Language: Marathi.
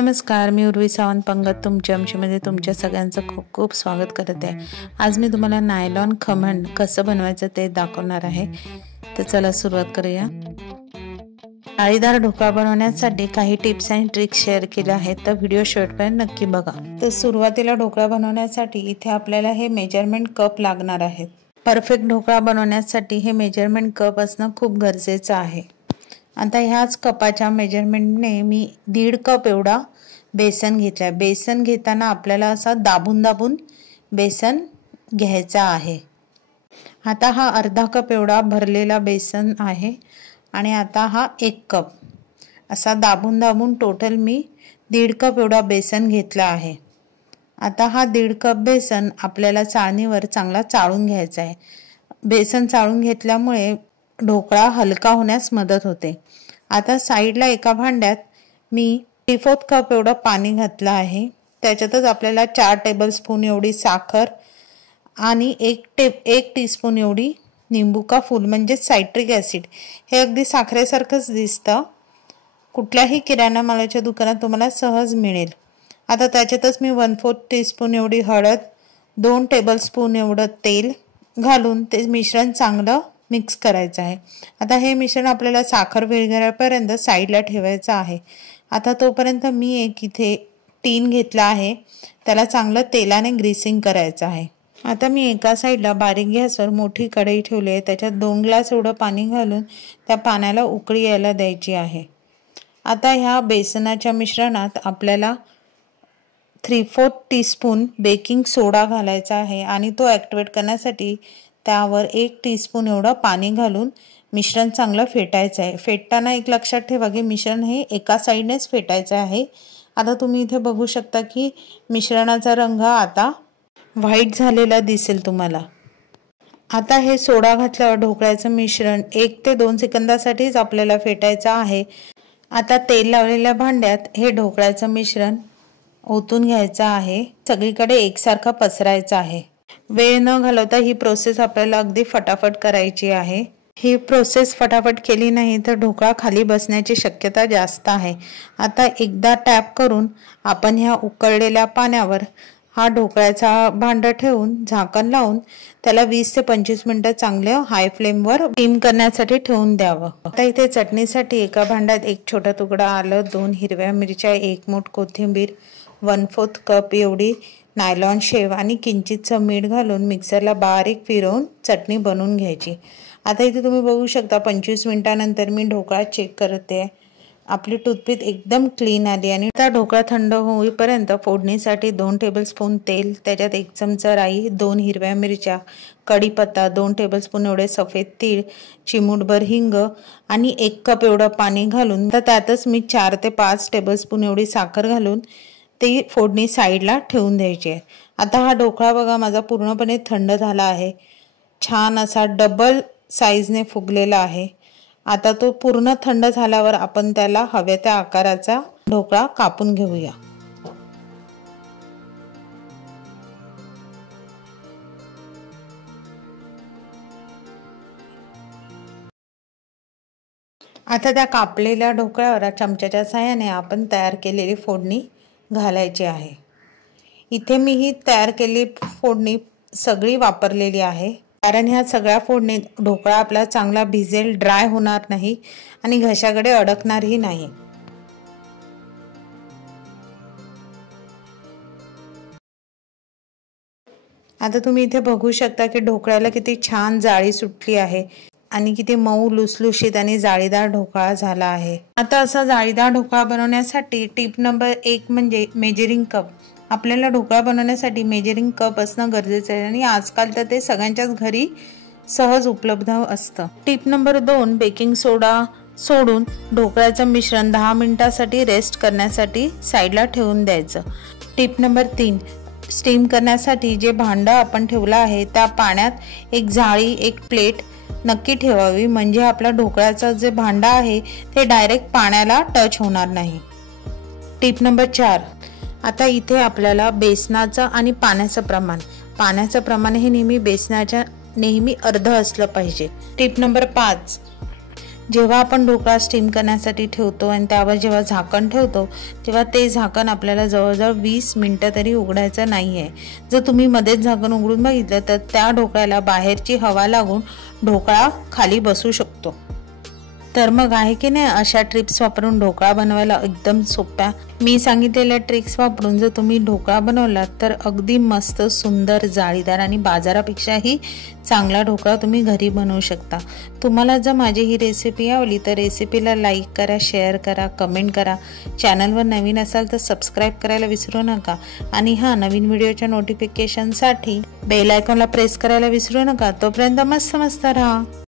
नमस्कार, मी उर्वी सावंत पंगत तुमच्या आमच्यामध्ये तुमच्या सगळ्यांचं खूप खूप स्वागत करत आहे। आज मी तुम्हाला नायलॉन खमण कसं बनवायचं ते दाखवणार आहे। तर चला सुरुवात करूया। जाळीदार ढोकळा बनवण्यासाठी काही टिप्स आणि ट्रिक्स शेअर केल्या आहेत, तर व्हिडिओ शेवटपर्यंत नक्की बघा। तर सुरुवातीला ढोकळा बनवण्यासाठी इथे आपल्याला हे मेजरमेंट कप लागणार आहेत। परफेक्ट ढोकळा बनवण्यासाठी हे मेजरमेंट कप असणं खूप गरजेचं आहे। आता ह्याच कपाच्या मेजरमेंटने मी 1.5 कप एवढा बेसन घेतला। बेसन घेताना आपल्याला असा दाबून बेसन घ्यायचा आहे। आता हा अर्धा कप एवढा भरलेला बेसन आहे आणि आता हा 1 कप असा दाबून टोटल मी 1.5 कप एवढा बेसन घेतला आहे। आता हा 1.5 कप बेसन आपल्याला चाळणीवर चांगला चाळून घ्यायचा आहे। बेसन चाळून घेतल्यामुळे ढोकळा हलका होण्यास मदत होते। आता साइडला एका भांड्यात मी 3/4 कप एवढं पाणी घातलं आहे। त्याच्यातच आपल्याला 4 टेबलस्पून एवढी साखर आणि 1 टीस्पून एवढी निंबू का फूल म्हणजे सायट्रिक ॲसिड, हे अगदी साखरेसारखंच दिसतं, कुठल्याही किराणा मालाच्या दुकानात तुम्हाला सहज मिळेल। आता त्याच्यातच मी 1/4 टीस्पून एवढी हळद, 2 टेबलस्पून एवढं तेल घालून ते मिश्रण चांगलं मिक्स करायचं आहे। आता हे मिश्रण आपल्याला साखर विरघळेपर्यंत साईडला ठेवायचं आहे। आता तोपर्यंत मी एक इथे टीन घेतला आहे, त्याला चांगलं तेलाने ग्रीसिंग करायचं आहे। आता मी एका साईडला बारीक गॅसवर मोठी कढई ठेवली आहे, त्याच्यात 2 ग्लास एवढं पाणी घालून त्या पाण्याला उकळी यायला द्यायची आहे। आता ह्या बेसनाच्या मिश्रणात आपल्याला 3/4 टीस्पून बेकिंग सोडा घालायचा आहे आणि तो ॲक्टिवेट करण्यासाठी त्यावर 1 टीस्पून एवढं पाणी घालून मिश्रण चांगलं फेटायचं आहे। फेटताना एक लक्षात ठेवा की मिश्रण हे एका साईडनेच फेटायचं आहे। आता तुम्ही इथे बघू शकता की मिश्रणाचा रंग आता व्हाईट झालेला दिसेल तुम्हाला। आता हे सोडा घातल्यावर ढोकळ्याचं मिश्रण 1 ते 2 सेकंदासाठीच आपल्याला फेटायचं आहे। आता तेल लावलेल्या भांड्यात हे ढोकळ्याचं मिश्रण ओतून घ्यायचं आहे, सगळीकडे एकसारखं पसरायचं आहे। वेळ न घालवता ही प्रोसेस आपल्याला अगदी फटाफट करायची आहे। ही प्रोसेस फटाफट केली नाही तर ढोकळा खाली बसण्याची शक्यता जास्त आहे। आता एकदा टॅप करून आपण ह्या उकळलेल्या पाण्यावर हा ढोकळ्याचा भांडं ठेवून झाकण लावून त्याला 20 ते 25 मिनिटं चांगलं हाय फ्लेमवर स्टीम करण्यासाठी ठेवून द्यावं। आता इथे चटणीसाठी एका भांड्यात 1 छोटा तुकडा आलं, 2 हिरव्या मिरच्या, 1 मूठ कोथिंबीर, 1/4 कप एवढी नायलॉन शेव आणि किंचितचं मीठ घालून मिक्सरला बारीक फिरवून चटणी बनवून घ्यायची। आता इथे तुम्ही बघू शकता 25 मिनिटांनंतर मी ढोकळा चेक करते, आपली टूथपिक एकदम क्लीन आली। आणि आता ढोकळा थंड होईपर्यंत फोडणीसाठी 2 टेबलस्पून तेल, त्याच्यात 1 चमचा राई, 2 हिरव्या मिरच्या, कढीपत्ता, 2 टेबलस्पून एवढे सफेद तीळ, चिमूटभर हिंग आणि 1 कप एवढं पाणी घालून तर त्यातच मी 4 ते 5 टेबलस्पून एवढी साखर घालून ती फोडणी साईडला ठेवून द्यायची आहे। आता हा ढोकळा बघा माझा पूर्णपणे थंड झाला आहे, छान असा डबल साईजने फुगलेला आहे। आता तो पूर्ण थंड झाल्यावर आपण त्याला हव्या त्या आकाराचा ढोकळा कापून घेऊया। आता त्या कापलेल्या ढोकळ्यावर चमच्याच्या साहाय्याने आपण तयार केलेली फोडणी घालायची आहे। इथे मी ही तयार केलेली फोडणी सगळी वापरलेली आहे, कारण ह्या सगळ्या फोडणीत ढोकळा आपला चांगला भिजेल, ड्राय होणार नाही आणि घशाकडे अडकणारही नाही। आता तुम्ही इथे बघू शकता की ढोकळ्याला किती छान जाळी सुटली आहे आणि किती मऊ लुसलुशीत आणि जाळीदार ढोकळा झाला आहे। आता असा जाळीदार ढोकळा बनवण्यासाठी टिप नंबर 1 म्हणजे मेजरिंग कप। आपल्याला ढोकळा बनवण्यासाठी मेजरिंग कप असणं गरजेचं आहे आणि आजकाल तर ते सगळ्यांच्याच घरी सहज उपलब्ध असतं। टिप नंबर 2, बेकिंग सोडा सोडून ढोकळ्याचं मिश्रण 10 मिनिटांसाठी रेस्ट करण्यासाठी साईडला ठेवून द्यायचं। टिप नंबर 3, स्टीम करण्यासाठी जे भांडं आपण ठेवलं आहे त्या पाण्यात एक जाळी, एक प्लेट नक्की ठेवावी, म्हणजे आपला ढोकळ्याचं जे भांडं आहे ते डायरेक्ट पाण्याला टच होणार नाही। टिप नंबर 4, आता इथे आपल्याला बेसनाचं आणि पाण्याचं प्रमाण हे नेहमी बेसनाच्या नेहमी अर्ध असलं पाहिजे। टिप नंबर 5, जेव्हा आपण ढोकळा स्टीम करण्यासाठी ठेवतो आणि त्यावर जेव्हा झाकण ठेवतो तेव्हा ते झाकण आपल्याला जवळजवळ 20 मिनिटं तरी उघडायचं नाही आहे। जर तुम्ही मध्येच झाकण उघडून बघितलं तर त्या ढोकळ्याला बाहेरची हवा लागून ढोकळा खाली बसू शकतो। तर मग आहे की नाही अशा ट्रिक्स वापरून ढोकळा बनवायला एकदम सोप्या। मी सांगितलेल्या ट्रिक्स वापरून जर तुम्ही ढोकळा बनवलात तर अगदी मस्त सुंदर जाळीदार आणि बाजारापेक्षाही चांगला ढोकळा तुम्ही घरी बनवू शकता। तुम्हाला जर माझी ही रेसिपी आवडली तर रेसिपीला लाईक करा, शेअर करा, कमेंट करा। चॅनलवर नवीन असाल तर सबस्क्राईब करायला विसरू नका आणि नवीन व्हिडिओच्या नोटिफिकेशनसाठी बेल आयकॉनला प्रेस करायला विसरू नका। तोपर्यंत मस्त राहा।